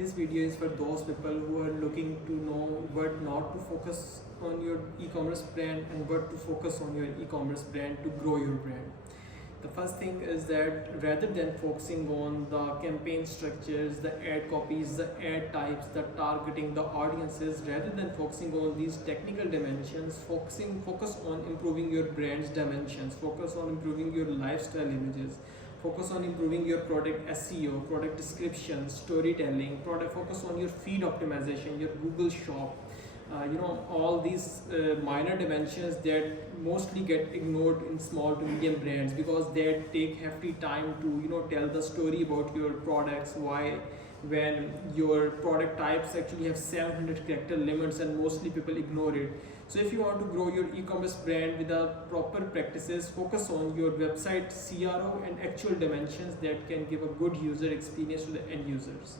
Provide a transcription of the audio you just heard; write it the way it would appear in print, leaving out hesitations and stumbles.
This video is for those people who are looking to know what not to focus on your e-commerce brand and what to focus on your e-commerce brand to grow your brand. The first thing is that rather than focusing on the campaign structures, the ad copies, the ad types, the targeting, the audiences, rather than focusing on these technical dimensions, focus on improving your brand's dimensions, focus on improving your lifestyle images, focus on improving your product SEO, product description, storytelling, focus on your feed optimization, your Google shop. All these minor dimensions that mostly get ignored in small to medium brands because they take hefty time to tell the story about your products, why, when your product types actually have 700 character limits and mostly people ignore it. So if you want to grow your e-commerce brand with the proper practices, focus on your website CRO and actual dimensions that can give a good user experience to the end users.